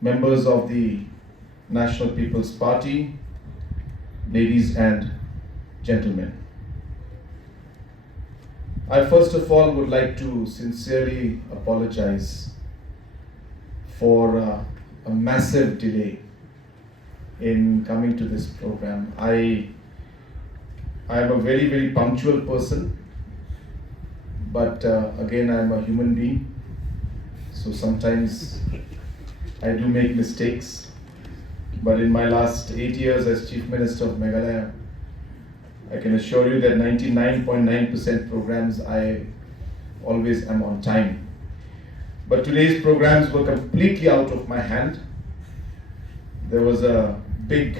members of the National People's Party, ladies and gentlemen. I first of all would like to sincerely apologize for a massive delay in coming to this program. I am a very, very punctual person, but again, I am a human being, so sometimes I do make mistakes. But in my last 8 years as Chief Minister of Meghalaya, I can assure you that 99.9% programs I always am on time. But today's programs were completely out of my hand. There was a big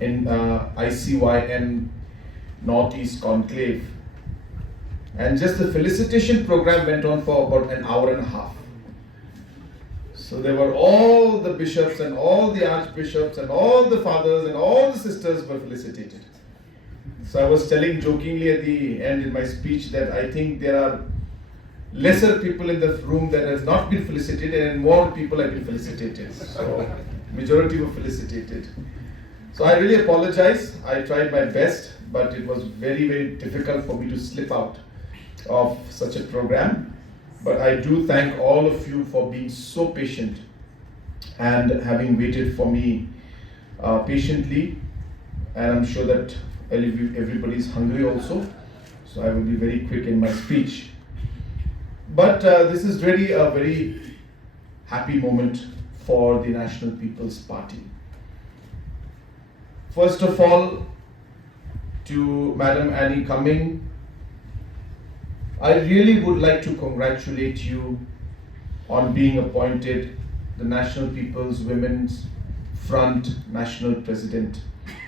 ICYN Northeast Conclave, and just the felicitation program went on for about an hour and a half. So there were all the bishops and all the archbishops and all the fathers and all the sisters were felicitated. So I was telling jokingly at the end in my speech that I think there are lesser people in the room that has not been felicitated and more people have been felicitated. So majority were felicitated. So I really apologize. I tried my best, but it was very, very difficult for me to slip out of such a program. But I do thank all of you for being so patient and having waited for me patiently. And I'm sure that everybody is hungry also. So I will be very quick in my speech. But this is really a very happy moment for the National People's Party. First of all, to Madam Annie Cumming, I really would like to congratulate you on being appointed the National People's Women's Front National President.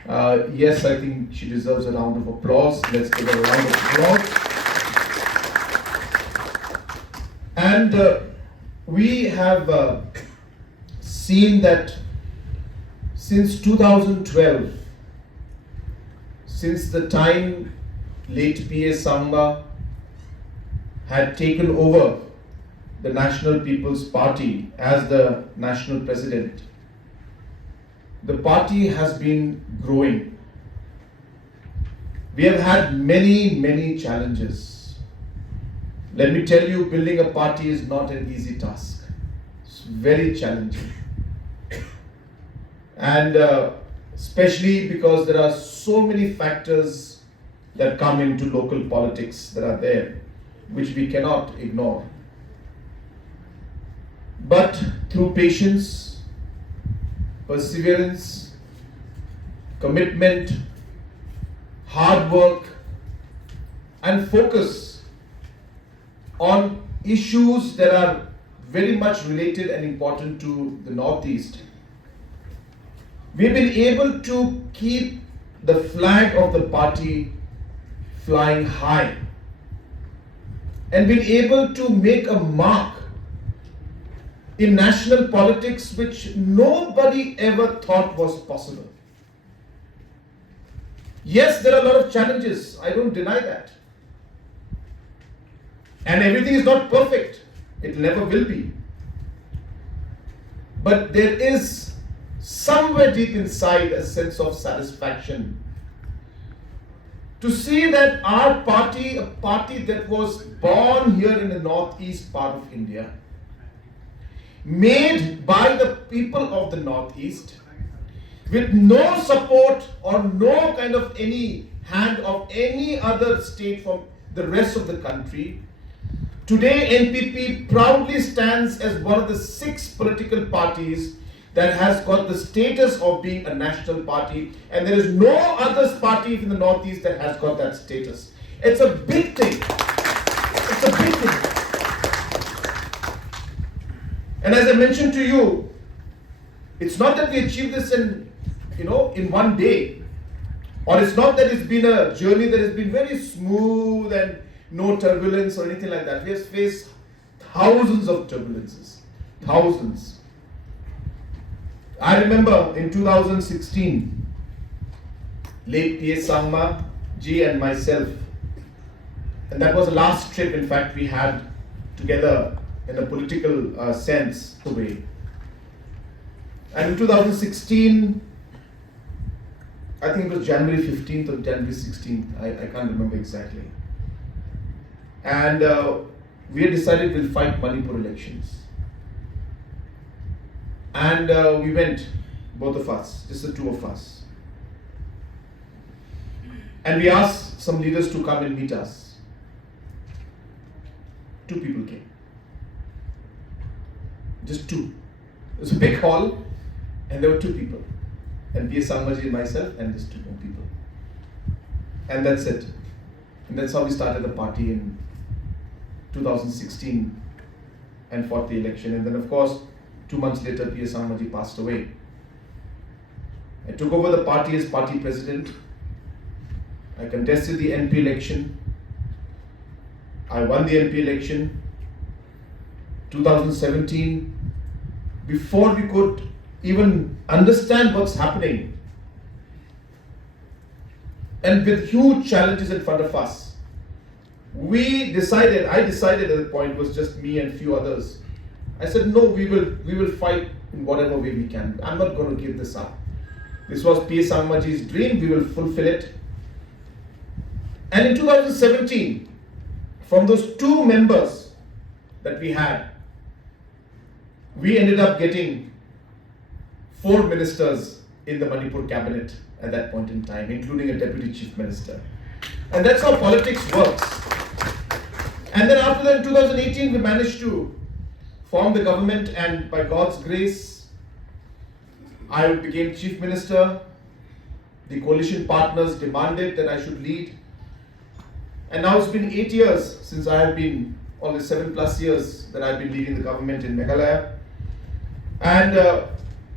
Yes, I think she deserves a round of applause. Let's give her a round of applause. And we have seen that since 2012, since the time late PA SANGMA had taken over the National People's Party as the national president, the party has been growing. We have had many, many challenges. Let me tell you, building a party is not an easy task. It's very challenging. And especially because there are so many factors that come into local politics that are there, which we cannot ignore. But through patience, perseverance, commitment, hard work, and focus on issues that are very much related and important to the Northeast, we've been able to keep the flag of the party flying high and been able to make a mark in national politics which nobody ever thought was possible. Yes, there are a lot of challenges, I don't deny that. And everything is not perfect, it never will be. But there is somewhere deep inside a sense of satisfaction to see that our party, a party that was born here in the northeast part of India, made by the people of the Northeast, with no support or no kind of any hand of any other state from the rest of the country. Today NPP proudly stands as one of the 6 political parties that has got the status of being a national party, and there is no other party in the Northeast that has got that status. It's a big thing. It's a big thing. And as I mentioned to you, it's not that we achieved this in one day, or it's not that it's been a journey that has been very smooth and no turbulence or anything like that. We have faced thousands of turbulences, thousands. I remember in 2016, late PA SANGMA ji and myself, and that was the last trip in fact we had together in a political sense away. And in 2016, I think it was January 15th or January 16th, I can't remember exactly. And we had decided we'll fight Manipur elections. And we went, both of us, just the two of us. And we asked some leaders to come and meet us. 2 people came. Just 2. It was a big hall, and there were 2 people. And P.S. Sangma and myself, and just 2 more people. And that's it. And that's how we started the party in 2016 and fought the election. And then, of course, 2 months later, P.S. Sangma passed away. I took over the party as party president. I contested the NP election. I won the NP election. 2017, before we could even understand what's happening, and with huge challenges in front of us, I decided at the point, it was just me and few others. I said, no, we will fight in whatever way we can. I'm not going to give this up. This was P.S. Sangmaji's dream, we will fulfill it. And in 2017, from those 2 members that we had, we ended up getting 4 ministers in the Manipur cabinet at that point in time, including a deputy chief minister. And that's how politics works. And then after that, in 2018, we managed to form the government, and by God's grace, I became chief minister. The coalition partners demanded that I should lead. And now it's been 8 years since I have been, almost 7+ years that I've been leading the government in Meghalaya. And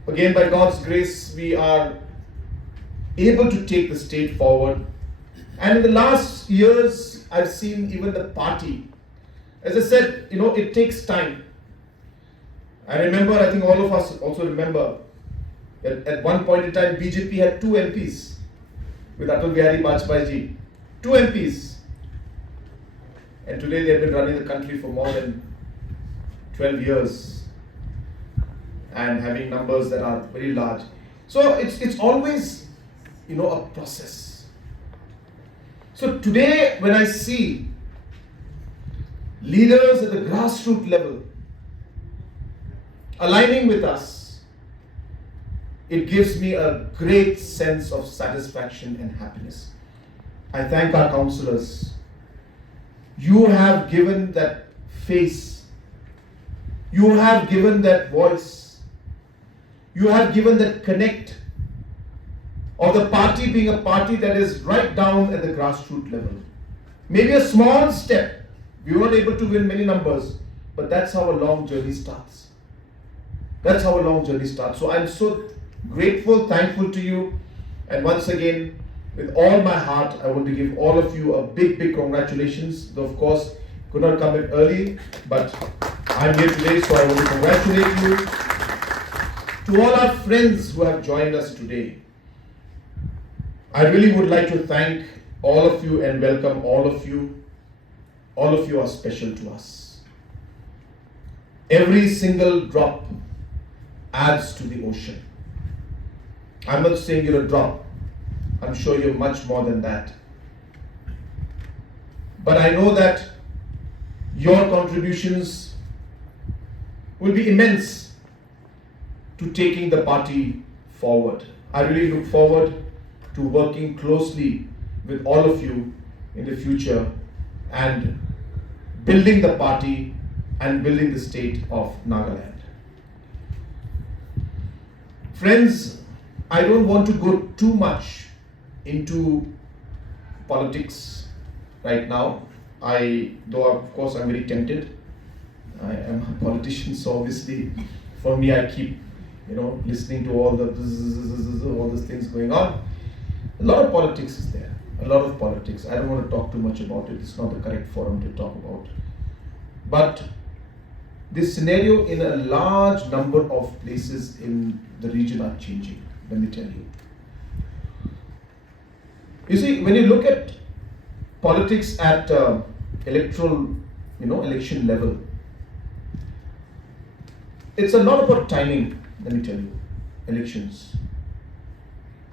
again, by God's grace, we are able to take the state forward. And in the last years, I've seen even the party. As I said, it takes time. I remember, I think all of us also remember, that at one point in time, BJP had 2 MPs with Atal Bihari Vajpayee ji. 2 MPs. And today they've been running the country for more than 12 years and having numbers that are very large. So it's always, a process. So today when I see leaders at the grassroots level aligning with us, it gives me a great sense of satisfaction and happiness. I thank our councillors. You have given that face. You have given that voice. You have given that connect of the party being a party that is right down at the grassroots level. Maybe a small step. We weren't able to win many numbers, but that's how a long journey starts. That's how a long journey starts. So I'm so grateful, thankful to you. And once again, with all my heart, I want to give all of you a big, big congratulations. Though, of course, could not come in early, but I'm here today, so I want to congratulate you. To all our friends who have joined us today, I really would like to thank all of you and welcome all of you. All of you are special to us. Every single drop adds to the ocean. I'm not saying you're a drop. I'm sure you're much more than that. But I know that your contributions will be immense to taking the party forward. I really look forward to working closely with all of you in the future and building the party and building the state of Nagaland. Friends, I don't want to go too much into politics right now. Though of course I'm very tempted. I am a politician, so obviously for me I keep listening to all these things going on. A lot of politics is there. A lot of politics. I don't want to talk too much about it. It's not the correct forum to talk about. But this scenario in a large number of places in the region are changing, let me tell you. You see, when you look at politics at electoral, election level, it's a lot about timing, let me tell you. elections.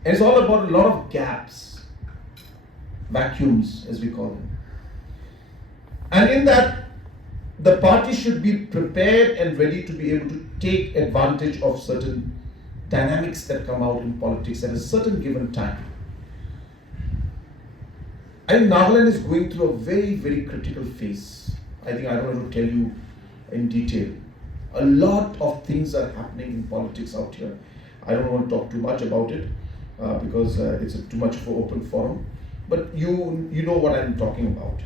And it's all about a lot of gaps, vacuums as we call them. And in that, the party should be prepared and ready to be able to take advantage of certain dynamics that come out in politics at a certain given time. I think Nagaland is going through a very, very critical phase. I think I don't have to tell you in detail. A lot of things are happening in politics out here. I don't want to talk too much about it because it's too much of an open forum. But you know what I'm talking about.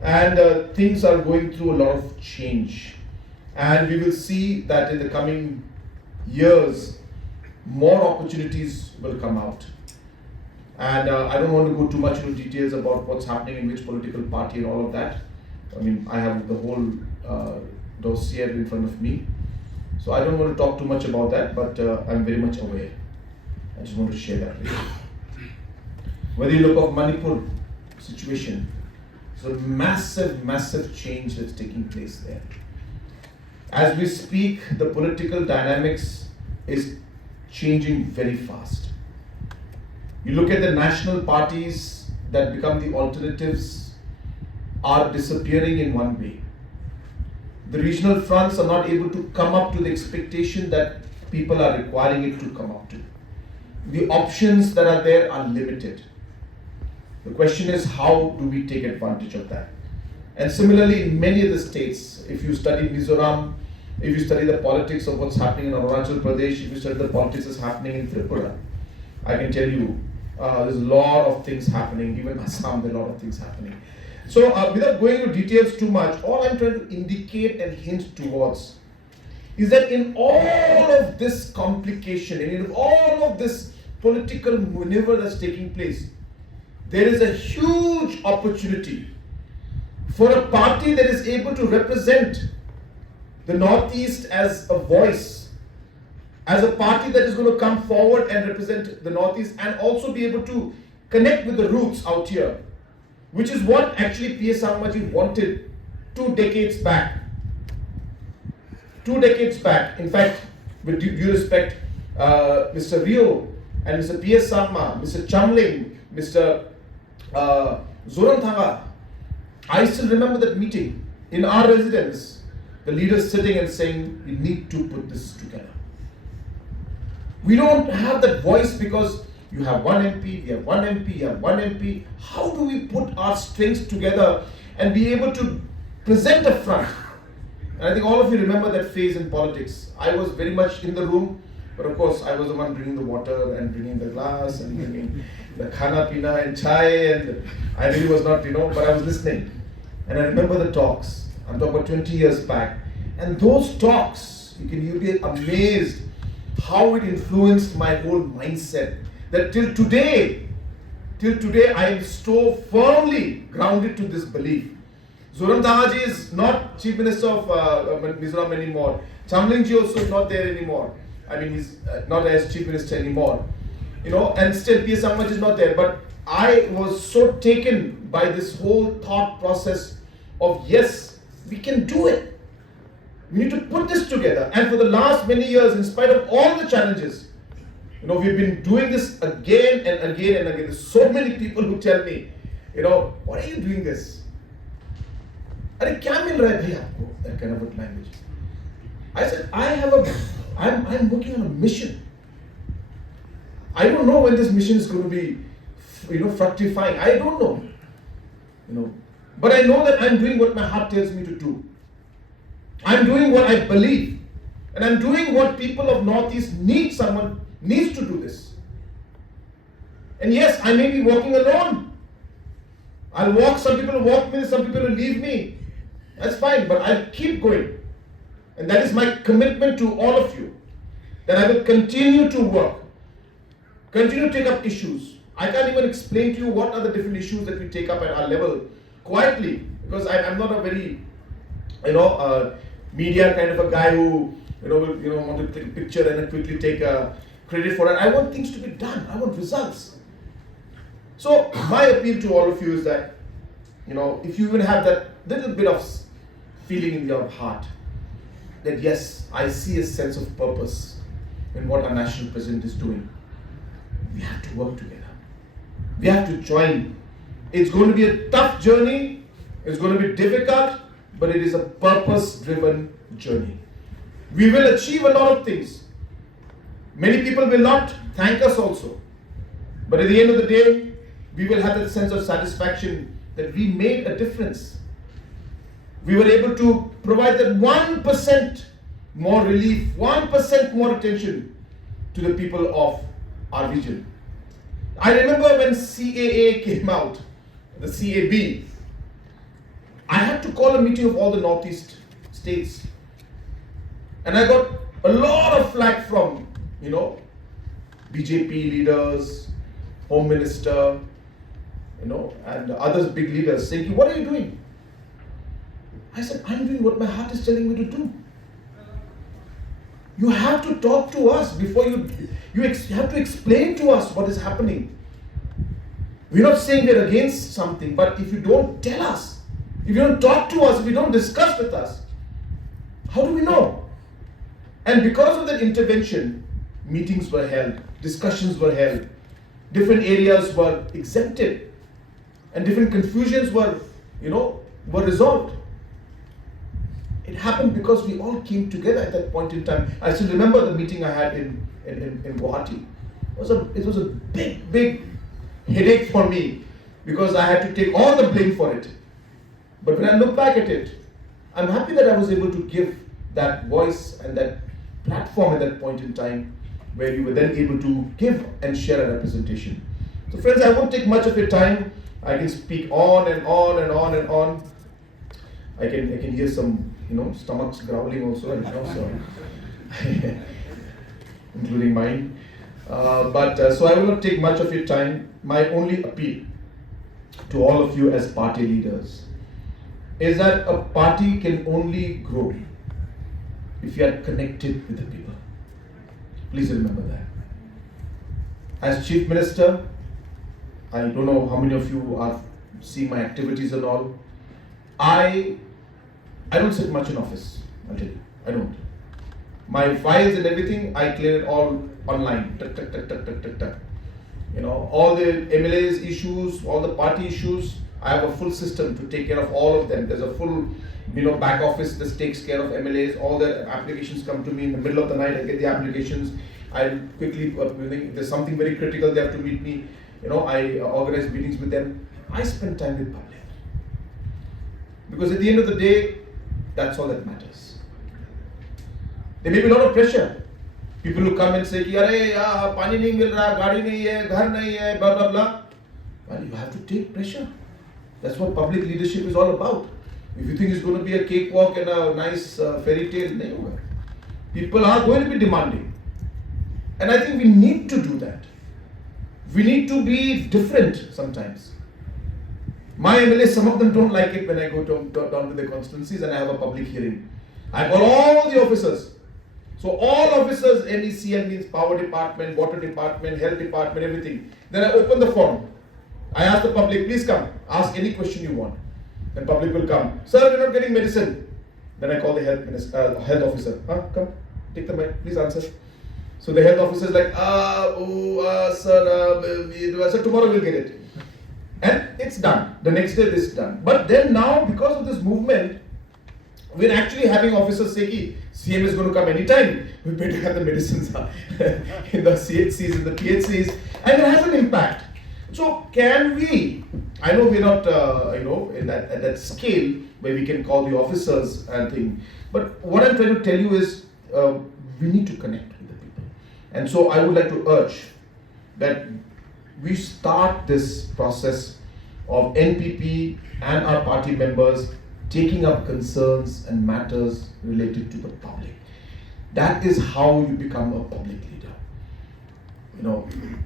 And things are going through a lot of change. And we will see that in the coming years, more opportunities will come out. And I don't want to go too much into details about what's happening in which political party and all of that. I mean, I have the whole dossier in front of me. So I don't want to talk too much about that, but I'm very much aware. I just want to share that with you. Whether you look at Manipur situation, it's a massive, massive change that's taking place there. As we speak, the political dynamics is changing very fast. You look at the national parties that become the alternatives are disappearing in one way. The regional fronts are not able to come up to the expectation that people are requiring it to come up to. The options that are there are limited. The question is, how do we take advantage of that? And similarly, in many of the states, if you study Mizoram, if you study the politics of what's happening in Arunachal Pradesh, if you study the politics that's happening in Tripura, I can tell you, there's a lot of things happening. Even Assam, there are a lot of things happening. So without going into details too much, all I'm trying to indicate and hint towards is that in all of this complication, and in all of this political maneuver that's taking place, there is a huge opportunity for a party that is able to represent the Northeast as a voice, as a party that is going to come forward and represent the Northeast and also be able to connect with the roots out here, which is what actually P.S. SANGMA wanted 2 decades back. 2 decades back. In fact, with due respect, Mr. Rio and Mr. P.S. SANGMA, Mr. Chamling, Mr. Zoranthanga, I still remember that meeting in our residence, the leaders sitting and saying, we need to put this together. We don't have that voice because you have one MP, we have one MP, you have one MP. How do we put our strengths together and be able to present a front? And I think all of you remember that phase in politics. I was very much in the room, but of course I was the one bringing the water and bringing the glass and bringing the khana pina and chai, and I really was not, but I was listening. And I remember the talks. I'm talking about 20 years back. And those talks, you'll be amazed how it influenced my whole mindset. That till today, I am so firmly grounded to this belief. Zoranthanga is not Chief Minister of Mizoram anymore. Chamling ji also is not there anymore. I mean, he's not as Chief Minister anymore. And still P.S. SANGMA is not there. But I was so taken by this whole thought process of, yes, we can do it. We need to put this together. And for the last many years, in spite of all the challenges, we've been doing this again and again and again. There's so many people who tell me, why are you doing this? Are kya mil raha hai bhai aapko? That kind of a language. I said, I'm working on a mission. I don't know when this mission is going to be, fructifying. I don't know. But I know that I'm doing what my heart tells me to do. I'm doing what I believe. And I'm doing what people of Northeast need. Someone needs to do this. And yes, I may be walking alone. I'll walk, some people will walk with me, some people will leave me. That's fine, but I'll keep going. And that is my commitment to all of you. That I will continue to work. Continue to take up issues. I can't even explain to you what are the different issues that we take up at our level quietly. Because I'm not a very, media kind of a guy who, will want to take a picture and then quickly take credit for it. I want things to be done. I want results. So my appeal to all of you is that, if you even have that little bit of feeling in your heart, that yes, I see a sense of purpose. in what our national president is doing. We have to work together. We have to join. It's going to be a tough journey. It's going to be difficult, but it is a purpose-driven journey. We will achieve a lot of things. Many people will not thank us also. But at the end of the day, we will have that sense of satisfaction that we made a difference. We were able to provide that 1% more relief, 1% more attention to the people of our region. I remember when CAA came out, the CAB, I had to call a meeting of all the Northeast states. And I got a lot of flack from, BJP leaders, Home Minister, and other big leaders saying, what are you doing? I said, I'm doing what my heart is telling me to do. You have to talk to us before you have to explain to us what is happening. We're not saying we're against something, but if you don't tell us, if you don't talk to us, if you don't discuss with us, how do we know? And because of that intervention, meetings were held, discussions were held, different areas were exempted, and different confusions were resolved. It happened because we all came together at that point in time. I still remember the meeting I had in Guwahati. It was a big headache for me because I had to take all the blame for it. But when I look back at it, I'm happy that I was able to give that voice and that platform at that point in time where we were then able to give and share a representation. So friends, I won't take much of your time. I can speak on and on and on and on. I can hear some stomachs growling also right now, so including mine. So I will not take much of your time. My only appeal to all of you as party leaders is that a party can only grow if you are connected with the people. Please remember that. As Chief Minister, I don't know how many of you are seeing my activities and all. I don't sit much in office, I'll tell you. I don't. My files and everything, I clear it all online. All the MLAs issues, all the party issues, I have a full system to take care of all of them. There's a full back office that takes care of MLAs. All their applications come to me in the middle of the night. I get the applications. I quickly, if there's something very critical, they have to meet me. I organize meetings with them. I spend time with public. Because at the end of the day, that's all that matters. There may be a lot of pressure. People who come and say, "Arey, pani nahi mil raha, gaadi nahi hai, ghar nahi hai, blah blah blah." Well, you have to take pressure. That's what public leadership is all about. If you think it's going to be a cakewalk and a nice fairy tale, no. People are going to be demanding. And I think we need to do that. We need to be different sometimes. My MLAs, some of them don't like it when I go down to the constituencies and I have a public hearing. I call all the officers. So all officers, NECL means Power Department, Water Department, Health Department, everything. Then I open the forum. I ask the public, please come, ask any question you want. Then public will come. Sir, we're not getting medicine. Then I call the health officer. Come, take the mic, please answer. So the health officer is like, sir, tomorrow we'll get it. And it's done. The next day this is done. But then now, because of this movement, we're actually having officers say, CM is going to come anytime. We better have the medicines in the CHCs, in the PHCs. And it has an impact. So can we, I know we're not, at that scale where we can call the officers and thing. But what I'm trying to tell you is we need to connect with the people. And so I would like to urge that we start this process of NPP and our party members taking up concerns and matters related to the public. That is how you become a public leader.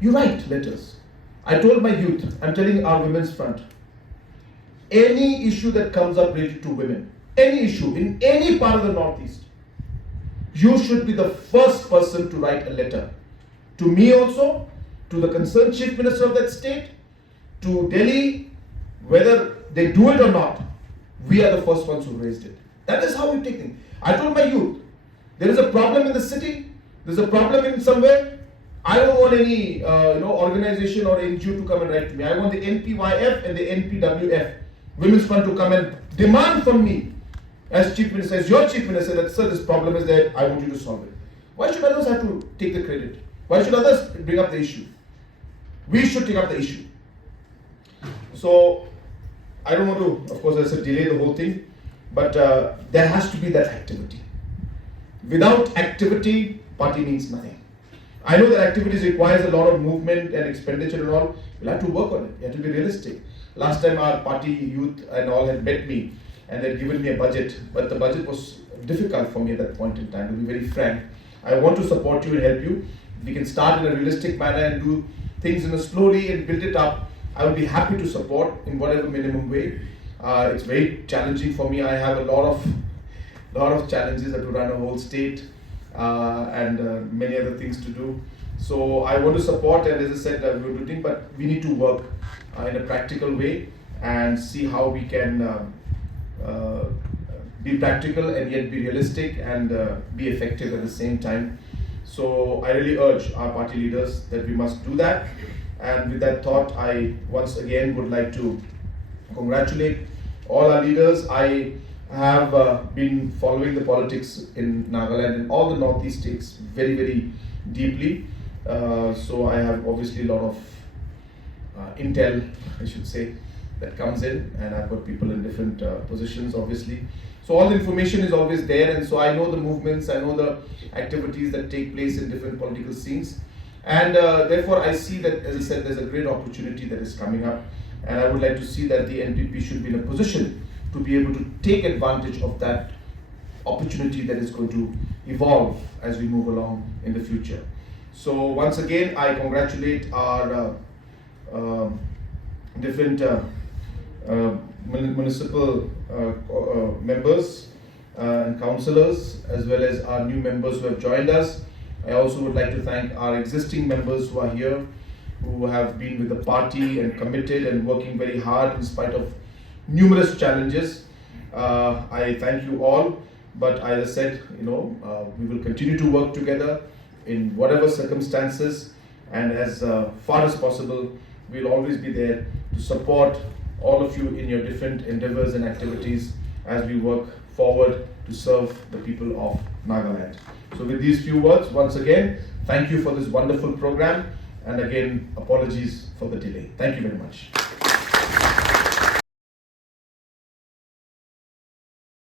You write letters. I told my youth, I'm telling our women's front, any issue that comes up related to women, any issue in any part of the Northeast, you should be the first person to write a letter. To me also, to the concerned Chief Minister of that state, to Delhi, whether they do it or not, we are the first ones who raised it. That is how we take things. I told my youth, there is a problem in the city, There's a problem in somewhere. I don't want any organization or NGO to come and write to me. I want the NPYF and the NPWF, Women's Fund, to come and demand from me as Chief Minister, as your Chief Minister, that sir, this problem is there, I want you to solve it. Why should others have to take the credit? Why should others bring up the issue? We should take up the issue. So, I don't want to, of course, as I said, delay the whole thing, but there has to be that activity. Without activity, party means nothing. I know that activities requires a lot of movement and expenditure and all. We'll have to work on it. You have to be realistic. Last time our party youth and all had met me and they'd given me a budget, but the budget was difficult for me at that point in time, to be very frank. I want to support you and help you. We can start in a realistic manner and do things slowly and build it up. I would be happy to support in whatever minimum way. It's very challenging for me. I have a lot of challenges. I have to run a whole state and many other things to do. So I want to support, and as I said, we're doing, but we need to work in a practical way and see how we can be practical and yet be realistic and be effective at the same time. So I really urge our party leaders that we must do that. And with that thought, I once again would like to congratulate all our leaders. I have been following the politics in Nagaland and all the northeast states very, very deeply. So I have obviously a lot of intel, I should say, that comes in, and I've got people in different positions, obviously. So all the information is always there, and so I know the movements, I know the activities that take place in different political scenes. And therefore I see that, as I said, there's a great opportunity that is coming up, and I would like to see that the NPP should be in a position to be able to take advantage of that opportunity that is going to evolve as we move along in the future. So once again, I congratulate our different municipal members and councillors, as well as our new members who have joined us. I also would like to thank our existing members who are here, who have been with the party and committed and working very hard in spite of numerous challenges. I thank you all, but as I said, we will continue to work together in whatever circumstances, and as far as possible, we'll always be there to support all of you in your different endeavors and activities as we work forward to serve the people of Nagaland. So with these few words, once again, thank you for this wonderful program, and again, apologies for the delay. Thank you very much.